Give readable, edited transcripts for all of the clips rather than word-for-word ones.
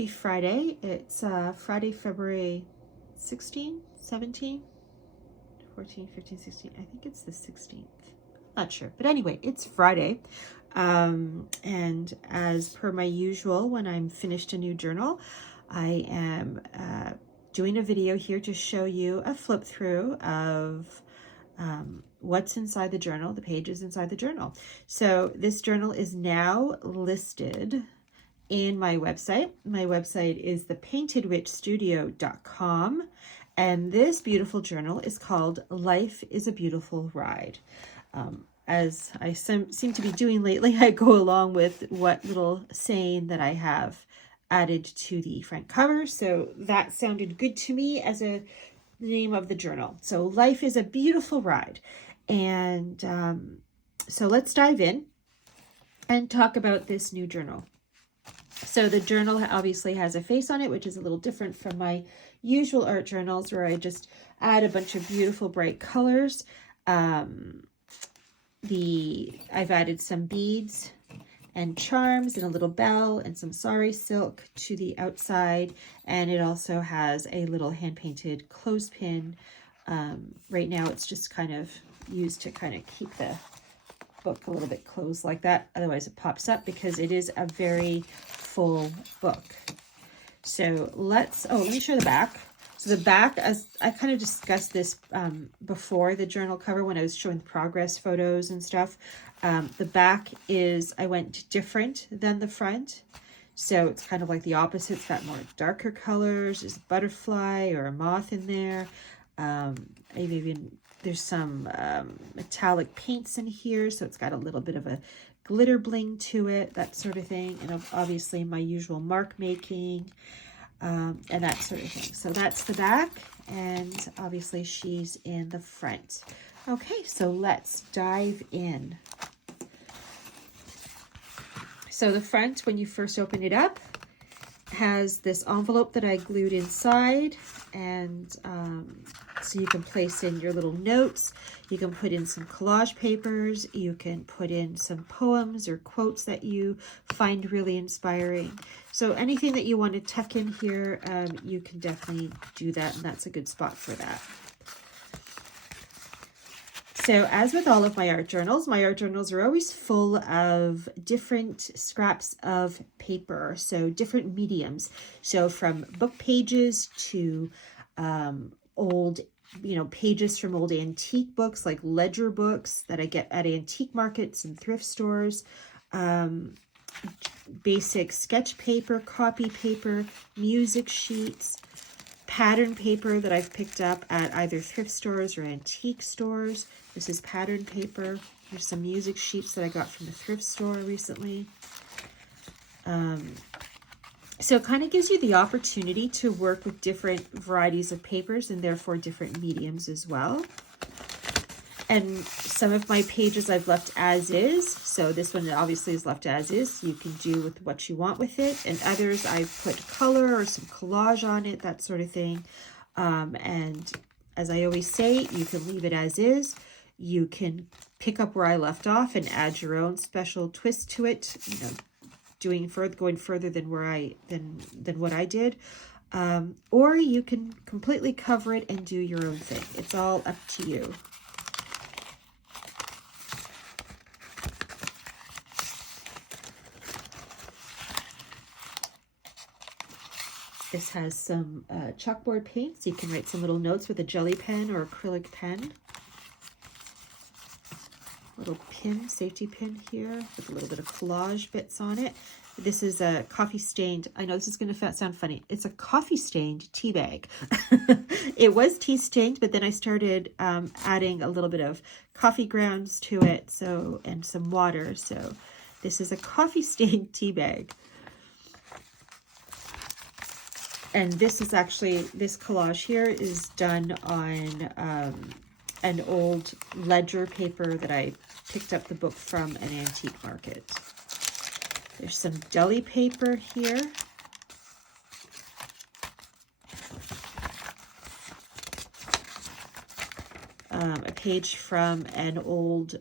happy Friday. It's Friday, February 16, 17, 14, 15, 16. I think it's the 16th. Not sure. But anyway, it's Friday. And as per my usual, when I'm finished a new journal, I am doing a video here to show you a flip through of what's inside the journal, the pages inside the journal. So this journal is now listed in my website. My website is thepaintedwitchstudio.com, and this beautiful journal is called Life is a Beautiful Ride. As I seem to be doing lately, I go along with what little saying that I have added to the front cover, so that sounded good to me as a name of the journal. So Life is a Beautiful Ride. And so let's dive in and talk about this new journal. So the journal obviously has a face on it, which is a little different from my usual art journals where I just add a bunch of beautiful bright colors. I've added some beads and charms and a little bell and some sari silk to the outside, and it also has a little hand-painted clothespin. Right now it's just kind of used to kind of keep the book a little bit closed like that, otherwise it pops up because it is a very full book. So let me show the back. So the back, as I kind of discussed this before the journal cover when I was showing the progress photos and stuff. The back is, I went different than the front. So it's kind of like the opposite. It's got more darker colors. There's a butterfly or a moth in there. There's some metallic paints in here. So it's got a little bit of a glitter bling to it, that sort of thing. And obviously my usual mark making. And that sort of thing. So that's the back, and obviously she's in the front. Okay, so let's dive in. So the front, when you first open it up, has this envelope that I glued inside, and so you can place in your little notes. You can put in some collage papers. You can put in some poems or quotes that you find really inspiring. So anything that you want to tuck in here, you can definitely do that, and that's a good spot for that. So as with all of my art journals are always full of different scraps of paper, so different mediums. So from book pages to old, pages from old antique books, like ledger books that I get at antique markets and thrift stores, basic sketch paper, copy paper, music sheets, pattern paper that I've picked up at either thrift stores or antique stores. This is pattern paper. There's some music sheets that I got from the thrift store recently. So it kind of gives you the opportunity to work with different varieties of papers and therefore different mediums as well. And some of my pages I've left as is. So this one obviously is left as is. You can do with what you want with it. And others I've put color or some collage on it, that sort of thing. And as I always say, you can leave it as is. You can pick up where I left off and add your own special twist to it, going further than what I did. Or you can completely cover it and do your own thing. It's all up to you. This has some chalkboard paints. You can write some little notes with a jelly pen or acrylic pen. Little pin, safety pin here with a little bit of collage bits on it. This is a coffee stained, I know this is going to sound funny, it's a coffee stained tea bag. It was tea stained, but then I started adding a little bit of coffee grounds to it, and some water. So this is a coffee stained tea bag. And this is actually, this collage here is done on an old ledger paper that I picked up the book from an antique market. There's some deli paper here. A page from an old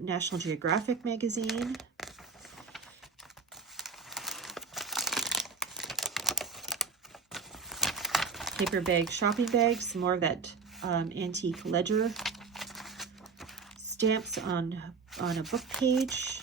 National Geographic magazine. paper bag shopping bag, some more of that antique ledger stamps on a book page.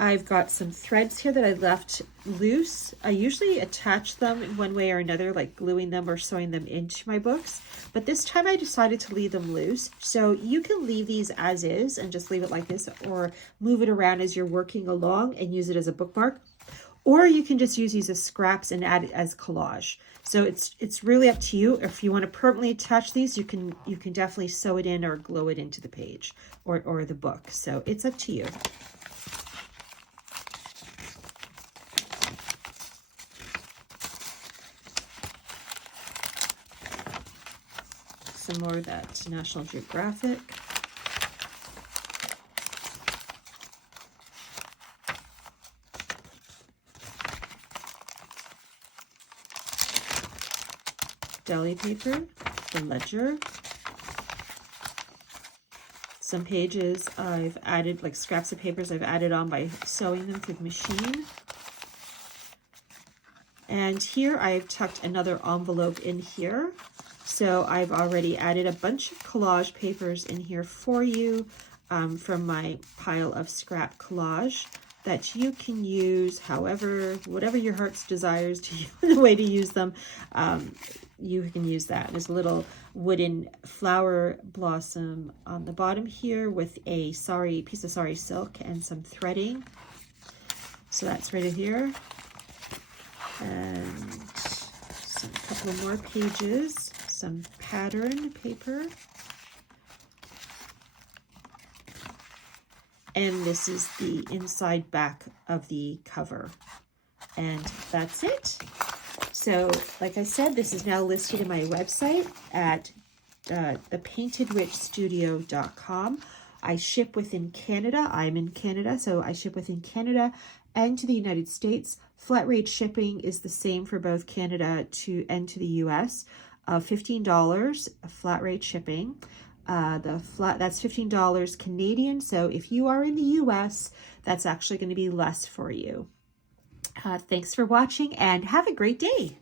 I've got some threads here that I left loose. I usually attach them in one way or another, like gluing them or sewing them into my books. But this time I decided to leave them loose. So you can leave these as is and just leave it like this, or move it around as you're working along and use it as a bookmark. Or you can just use these as scraps and add it as collage. So it's really up to you. If you want to permanently attach these, you can definitely sew it in or glue it into the page or the book. So it's up to you. Some more of that National Geographic. Deli paper, the ledger. Some pages I've added, like scraps of papers I've added on by sewing them through the machine. And here I've tucked another envelope in here. So I've already added a bunch of collage papers in here for you from my pile of scrap collage that you can use whatever your heart's desires to the way to use them. You can use that. There's a little wooden flower blossom on the bottom here with a piece of sari silk and some threading. So that's right here. And a couple of more pages, some pattern paper. And this is the inside back of the cover. And that's it. So, like I said, this is now listed in my website at thepaintedwitchstudio.com. I ship within Canada. I'm in Canada, so I ship within Canada and to the United States. Flat rate shipping is the same for both Canada and to the US. $15 flat rate shipping. That's $15 Canadian. So if you are in the US, that's actually going to be less for you. Thanks for watching and have a great day.